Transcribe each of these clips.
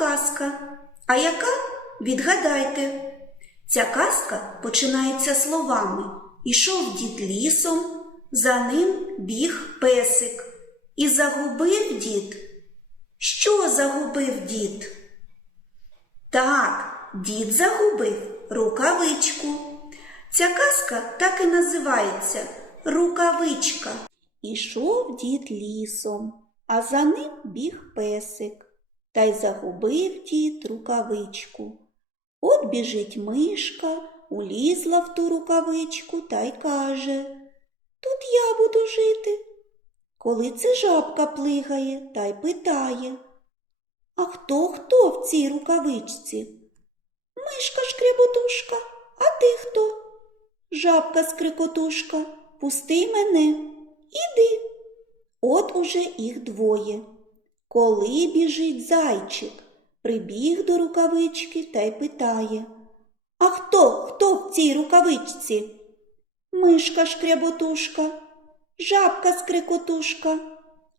казка. А яка? Відгадайте. Ця казка починається словами Ішов дід лісом, за ним біг песик. І загубив дід. Що загубив дід? Так, дід загубив рукавичку. Ця казка так і називається Рукавичка. Ішов дід лісом, а за ним біг песик. Та й загубив дід рукавичку. От біжить мишка, улізла в ту рукавичку та й каже Тут я буду жити. Коли це жабка плигає та й питає А хто хто в цій рукавичці? Мишка шкряботушка, а ти хто? Жабка скрикотушка, пусти мене, іди. От уже їх двоє. Коли біжить зайчик, прибіг до рукавички та й питає А хто, хто в цій рукавичці? Мишка шкряботушка, жабка скрикотушка.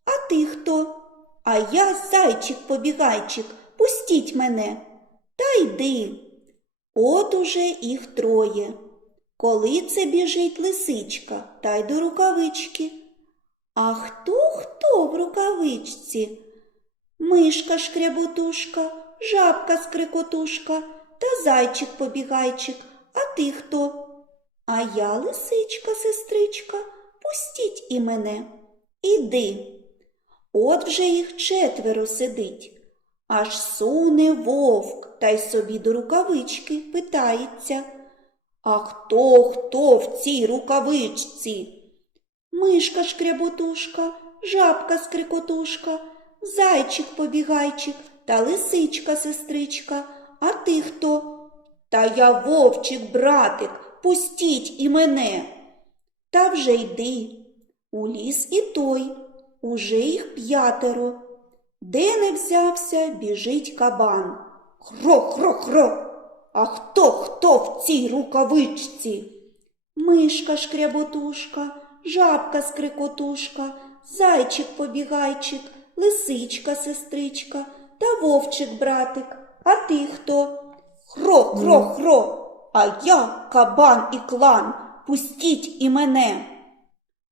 А ти хто? А я зайчик побігайчик, пустіть мене. Та йди. От уже їх троє. Коли це біжить лисичка та й до рукавички. А хто хто в рукавичці? Мишка шкряботушка, жабка скрикотушка та зайчик побігайчик. А ти хто? А я лисичка, сестричка, пустіть і мене. Іди. От вже їх четверо сидить. Аж суне вовк та й собі до рукавички питається. А хто хто в цій рукавичці? Мишка шкряботушка, жабка скрикотушка, зайчик побігайчик та лисичка сестричка. А ти хто? Та я вовчик, братик, пустіть і мене. Та вже йди. У ліс і той, уже їх п'ятеро. Де не взявся, біжить кабан. Хро-хро-хро. А хто хто в цій рукавичці? Мишка шкряботушка, жабка скрикотушка, зайчик побігайчик, лисичка сестричка та вовчик братик. А ти хто? Хро-хро-хро. А я кабан і клан. Пустіть і мене.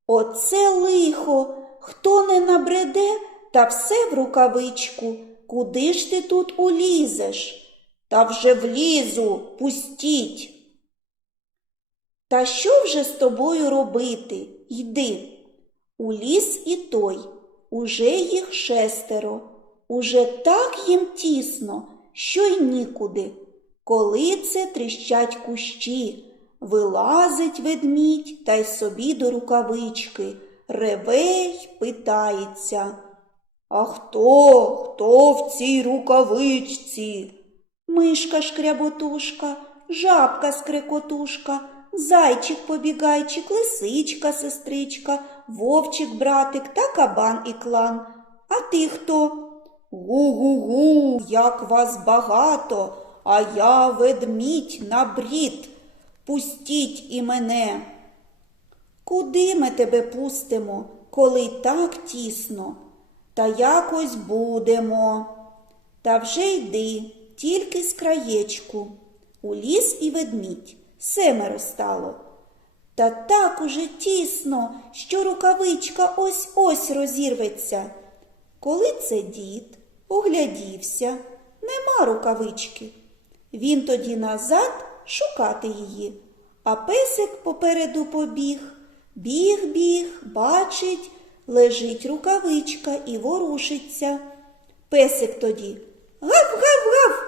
Оце лихо, хто не набреде, та все в рукавичку. Куди ж ти тут улізеш? Та вже влізу, пустіть. Та що вже з тобою робити? Йди. У ліс і той, уже їх шестеро, уже так їм тісно, що й нікуди. Коли це тріщать кущі, вилазить ведмідь та й собі до рукавички, реве й питається. А хто, хто в цій рукавичці? Мишка шкряботушка, жабка скрикотушка, зайчик побігайчик, лисичка сестричка, вовчик братик та кабан і клан. А ти хто? Гу-гу-гу, як вас багато, а я ведмідь на брід. Пустіть і мене. Куди ми тебе пустимо, коли так тісно? Та якось будемо. Та вже йди, тільки з краєчку. У ліс і ведмідь семеро стало. Та так уже тісно, що рукавичка ось ось розірветься. Коли це дід оглядівся, нема рукавички. Він тоді назад шукати її, а песик попереду побіг. Біг, біг, бачить, лежить рукавичка і ворушиться. Песик тоді гав, гав, гав.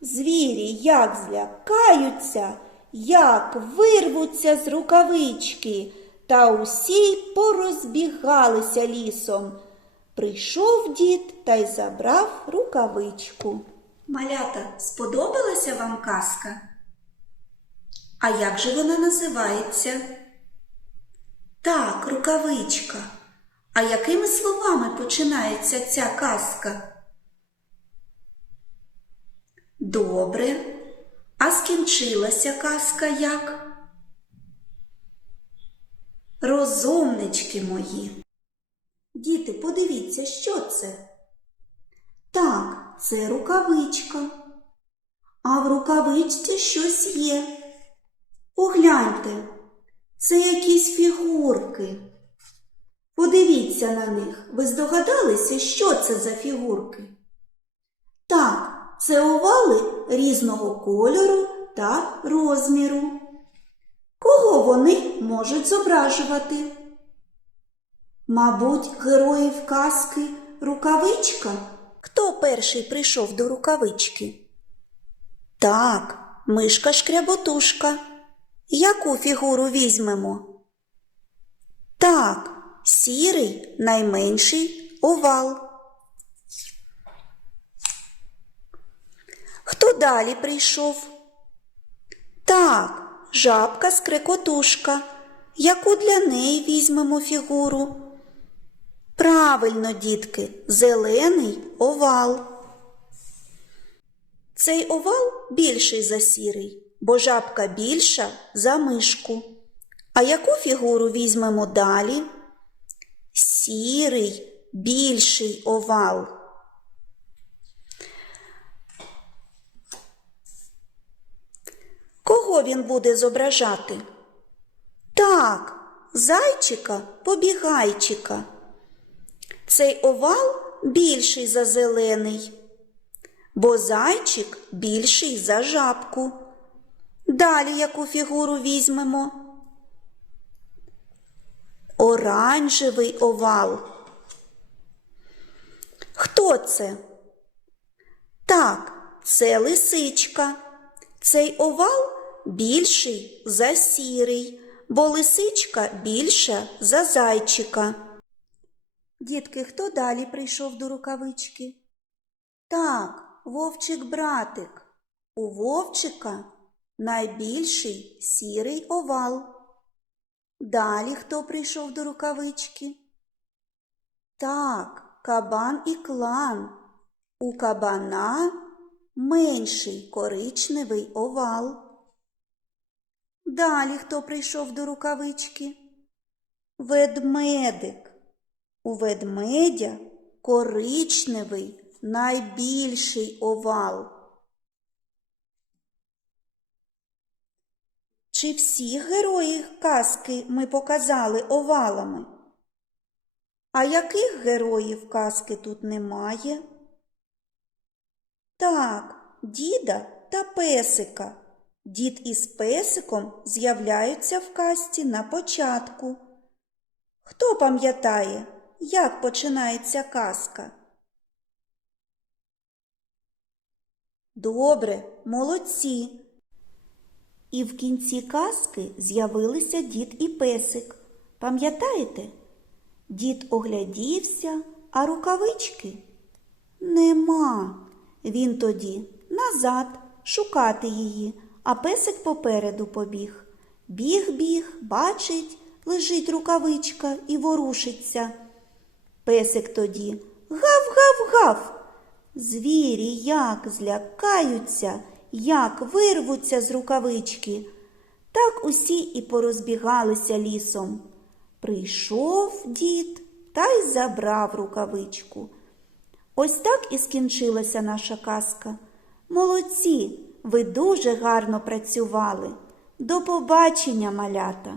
Звірі як злякаються, як вирвуться з рукавички, та усі порозбігалися лісом. Прийшов дід та й забрав рукавичку. Малята, сподобалася вам казка? А як же вона називається? Так, рукавичка. А якими словами починається ця казка? Добре. А скінчилася казка як? Розумнички мої. Діти, подивіться, що це? Так, це рукавичка. А в рукавичці щось є. Погляньте, це якісь фігурки. Подивіться на них. Ви здогадалися, що це за фігурки? Це овали різного кольору та розміру. Кого вони можуть зображувати? Мабуть, героїв казки рукавичка? Хто перший прийшов до рукавички? Так, мишка шкряботушка. Яку фігуру візьмемо? Так, сірий найменший овал. Хто далі прийшов? Так, жабка скрекотушка. Яку для неї візьмемо фігуру? Правильно, дітки, зелений овал. Цей овал більший за сірий, бо жабка більша за мишку. А яку фігуру візьмемо далі? Сірий, більший овал. Він буде зображати? Так, зайчика побігайчика. Цей овал більший за зелений, бо зайчик більший за жабку. Далі яку фігуру візьмемо? Оранжевий овал. Хто це? Так, це лисичка. Цей овал більший за сірий, бо лисичка більша за зайчика. Дітки, хто далі прийшов до рукавички? Так, вовчик братик. У вовчика найбільший сірий овал. Далі хто прийшов до рукавички? Так, кабан і клан. У кабана менший коричневий овал. Далі хто прийшов до рукавички? Ведмедик. У ведмедя коричневий найбільший овал. Чи всі герої казки ми показали овалами? А яких героїв казки тут немає? Так, діда та песика. Дід із песиком з'являються в казці на початку. Хто пам'ятає, як починається казка? Добре, молодці. І в кінці казки з'явилися дід і песик. Пам'ятаєте? Дід оглядівся, а рукавички нема. Він тоді назад шукати її, а песик попереду побіг. Біг, біг, бачить, лежить рукавичка і ворушиться. Песик тоді гав-гав-гав. Звірі як злякаються, як вирвуться з рукавички. Так усі і порозбігалися лісом. Прийшов дід та й забрав рукавичку. Ось так і скінчилася наша казка. Молодці, ви дуже гарно працювали. До побачення, малята!